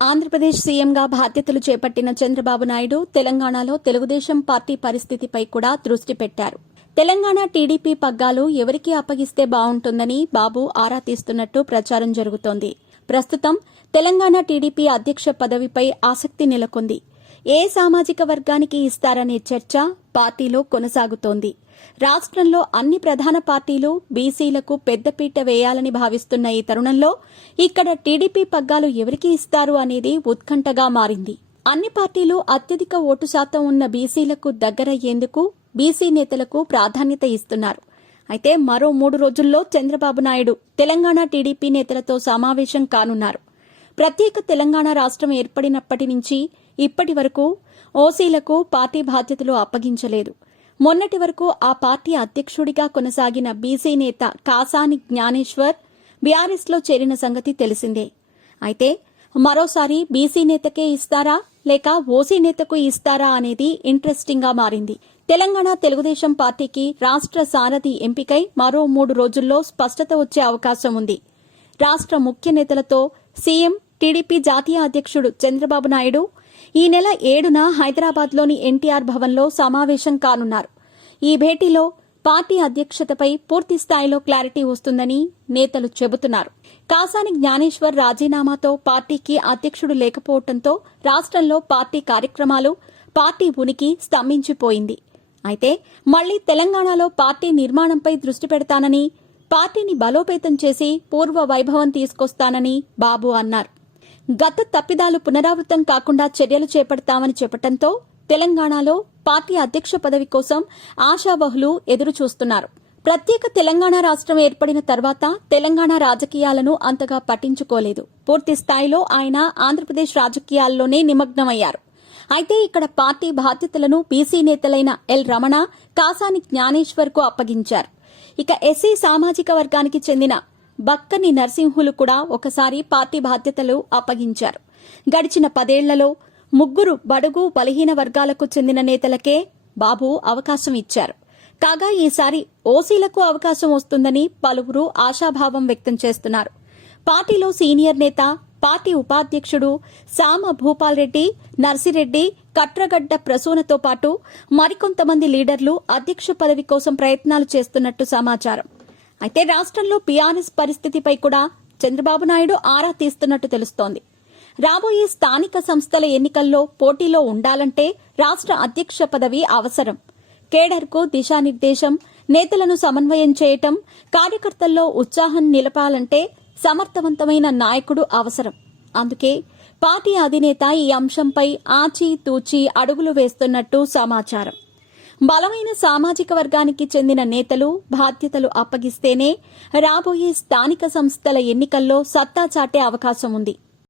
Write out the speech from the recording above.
ఆంధ్రప్రదేశ్ సీఎంగా బాధ్యతలు చేపట్టిన చంద్రబాబు నాయుడు తెలంగాణలో తెలుగుదేశం పార్టీ పరిస్థితిపై కూడా దృష్టి పెట్టారు. తెలంగాణ టీడీపీ పగ్గాలు ఎవరికి అప్పగిస్తే బావుంటుందని బాబు ఆరా తీస్తున్నట్టు ప్రచారం జరుగుతోంది. ప్రస్తుతం తెలంగాణ టీడీపీ అధ్యక్ష పదవిపై ఆసక్తి నెలకొంది. ఏ సామాజిక వర్గానికి ఇస్తారనే చర్చ పార్టీలో కొనసాగుతోంది. రాష్ట్రంలో అన్ని ప్రధాన పార్టీలు బీసీలకు పెద్దపీట వేయాలని భావిస్తున్న ఈ తరుణంలో ఇక్కడ టీడీపీ పగ్గాలు ఎవరికి ఇస్తారు అనేది ఉత్కంఠగా మారింది. అన్ని పార్టీలు అత్యధిక ఓటు శాతం ఉన్న బీసీలకు దగ్గరయ్యేందుకు బీసీ నేతలకు ప్రాధాన్యత ఇస్తున్నారు. అయితే మరో 3 రోజుల్లో చంద్రబాబు నాయుడు తెలంగాణ టీడీపీ నేతలతో సమావేశం కానున్నారు. ప్రత్యేక తెలంగాణ రాష్ట్రం ఏర్పడినప్పటి నుంచి ఇప్పటి వరకు ఓసీలకు పార్టీ బాధ్యతలు అప్పగించలేదు. మొన్నటి వరకు ఆ పార్టీ అధ్యక్షుడిగా కొనసాగిన బీసీ నేత కాసాని జ్ఞానేశ్వర్ బీఆర్ఎస్లో చేరిన సంగతి తెలిసిందే. అయితే మరోసారి బీసీ నేతకే ఇస్తారా లేక ఓసీ నేతకు ఇస్తారా అనేది ఇంట్రెస్టింగ్ గా మారింది. తెలంగాణ తెలుగుదేశం పార్టీకి రాష్ట్ర సారథి ఎంపికై మరో 3 రోజుల్లో స్పష్టత వచ్చే అవకాశం ఉంది. రాష్ట్ర ముఖ్య నేతలతో సీఎం టీడీపీ జాతీయ అధ్యక్షుడు చంద్రబాబు నాయుడు ఈ నెల 7న హైదరాబాద్లోని ఎన్టీఆర్ భవన్లో సమావేశం కానున్నారు. ఈ భేటీలో పార్టీ అధ్యక్షతపై పూర్తి స్థాయిలో క్లారిటీ వస్తుందని నేతలు చెబుతున్నారు. కాసాని జ్ఞానేశ్వర్ రాజీనామాతో పార్టీకి అధ్యక్షుడు లేకపోవడంతో రాష్ట్రంలో పార్టీ కార్యక్రమాలు, పార్టీ ఉనికి స్తంభించిపోయింది. అయితే మళ్లీ తెలంగాణలో పార్టీ నిర్మాణంపై దృష్టి పెడతానని, పార్టీని బలోపేతం చేసి పూర్వ వైభవం తీసుకొస్తానని బాబు అన్నారు. గత తప్పిదాలు పునరావృతం కాకుండా చర్యలు చేపడతామని చెప్పడంతో తెలంగాణలో పార్టీ అధ్యక్ష పదవి కోసం ఆశావహులు ఎదురుచూస్తున్నారు. ప్రత్యేక తెలంగాణ రాష్ట్రం ఏర్పడిన తర్వాత తెలంగాణ రాజకీయాలను అంతగా పట్టించుకోలేదు. పూర్తి స్థాయిలో ఆయన ఆంధ్రప్రదేశ్ రాజకీయాల్లోనే నిమగ్నమయ్యారు. అయితే ఇక్కడ పార్టీ బాధ్యతలను బీసీ నేతలైన ఎల్ రమణ, కాసాని జ్ఞానేశ్వర్ కు అప్పగించారు. ఇక ఎస్సీ సామాజిక వర్గానికి చెందిన బక్కని నరసింహులు కూడా ఒకసారి పార్టీ బాధ్యతలు అప్పగించారు. గడిచిన 10 ఏళ్లలో 3 బడుగు బలహీన వర్గాలకు చెందిన నేతలకే బాబు అవకాశం ఇచ్చారు. కాగా ఈసారి ఓసీలకు అవకాశం వస్తుందని పలువురు ఆశాభావం వ్యక్తం చేస్తున్నారు. పార్టీలో సీనియర్ నేత, పార్టీ ఉపాధ్యక్షుడు సామ భూపాల్ రెడ్డి, నర్సిరెడ్డి, కట్రగడ్డ ప్రసూనతో పాటు మరికొంతమంది లీడర్లు అధ్యక్ష పదవి కోసం ప్రయత్నాలు చేస్తున్నట్టు సమాచారం. అయితే రాష్ట్రంలో బీఆర్ఎస్ పరిస్థితిపై కూడా చంద్రబాబు నాయుడు ఆరా తీస్తున్నట్టు తెలుస్తోంది. రాబోయే స్థానిక సంస్థల ఎన్నికల్లో పోటీలో ఉండాలంటే రాష్ట్ర అధ్యక్ష పదవి అవసరం. కేడర్కు దిశానిర్దేశం, నేతలను సమన్వయం చేయటం, కార్యకర్తల్లో ఉత్సాహం నిలపాలంటే సమర్థవంతమైన నాయకుడు అవసరం. అందుకే పార్టీ అధినేత ఈ అంశంపై ఆచితూచి అడుగులు వేస్తున్నట్టు సమాచారం. బలమైన సామాజిక వర్గానికి చెందిన నేతలు బాధ్యతలు అప్పగిస్తేనే రాబోయే స్థానిక సంస్థల ఎన్నికల్లో సత్తా చాటే అవకాశం ఉంది.